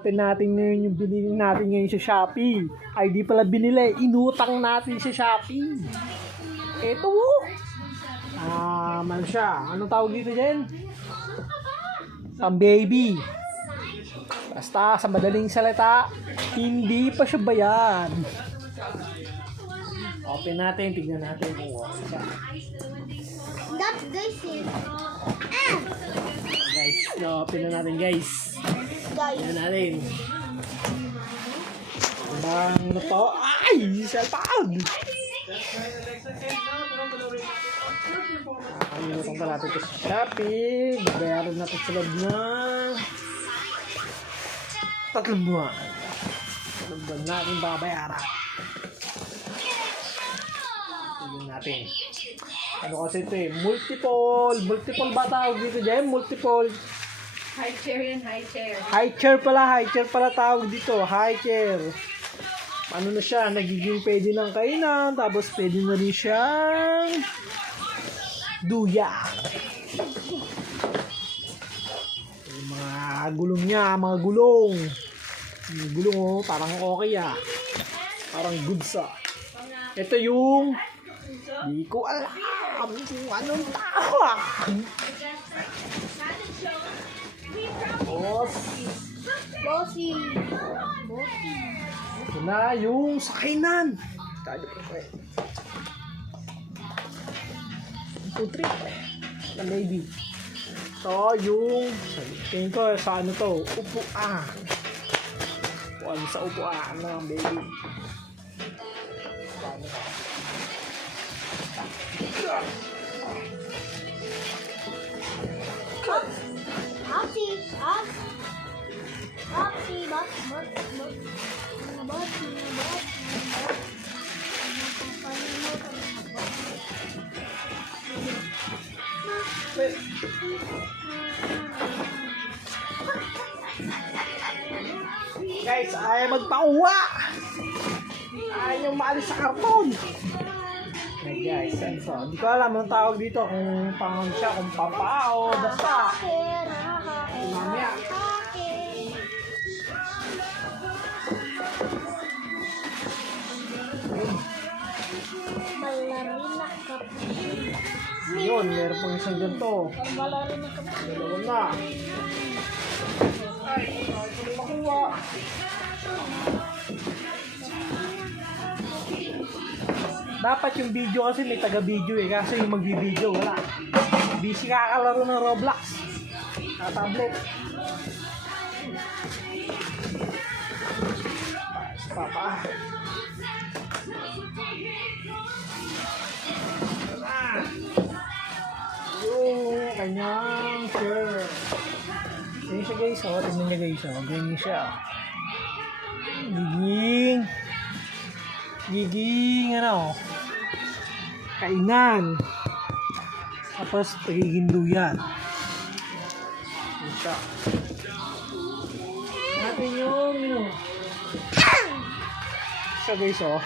Open natin ngayon yung binili natin ngayon sa Shopee. Ay di pala binili, inutang natin sa Shopee. Ito man siya. Anong tawag dito dyan? Baby. Basta sa madaling salita, hindi pa siya bayan. Open natin, tignan natin kung okay siya. That guys is Guys, open na natin guys. Tignan natin. Ano to? Ay! Cellphone! Inutang pa natin ito sa Shopee. Bayaran natin sa loob ng 3 buwan. 3 buwan natin babayaran. Tignan natin. Ano kasi ito eh? Multiple ba tawag dito dyan? Multiple. High chair yan, high chair. High chair pala tawag dito. High chair. Ano na siya? Nagiging pwede ng kainan. Tapos pwede na rin siyang duya. Yung mga gulong niya, mga gulong. Yung gulong oh, parang okay ah. Parang goods ah. Ito yung di ko alam kung anong tawag. bossy. Ito na yung sakainan. Kaya po ko eh. 2, 3. Na baby. So, yung tingin ko sa ano to, upuan. Upuan sa upuan ng baby. Guys, ayaw magpauwa. Ayaw maalis sa karton. Hey guys, so, hindi ko alam anong tawag dito. Kung pang siya, kung pampao, basta. Mamaya. Yun, meron pang isang ganito. Dalawa na. Ay, ito makuha. Dapat yung video kasi may taga-video eh. Kasi yung magbi-video, wala. Busy kakalaro ng Roblox. Sa tablet. Papa. Yung kanyang chair. Ganyan siya guys, oh. Tignan niya guys, oh. Ganyan siya. Giging, ano, kainan. Tapos, tagiginduyan. Ganyan siya. Natin yung, siya guys, oh.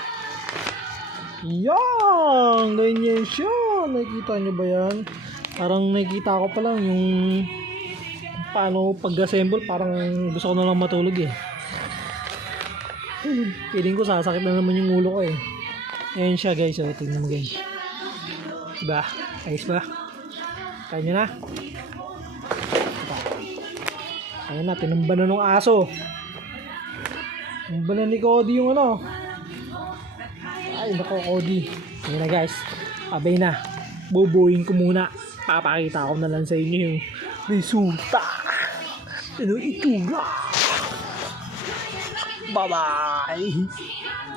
Yan! Ganyan siya. Nakikita niyo ba yan? Parang nakikita ko pa lang yung paano pag-assemble. Parang gusto ko na lang matulog eh. Feeling ko sasakit na naman yung ulo ko eh. Ayan siya guys. O, tignan mo guys. Diba? Ayos ba? Kaya nyo na? Ayan na. Tinumba na ng aso. Tinumba na ni Cody yung ano. Ay nako Cody. Ayan na guys. Abay na. Bubuhin ko muna. Papakita ko na lang sa inyo yung resulta. Ano ito? Bye-bye!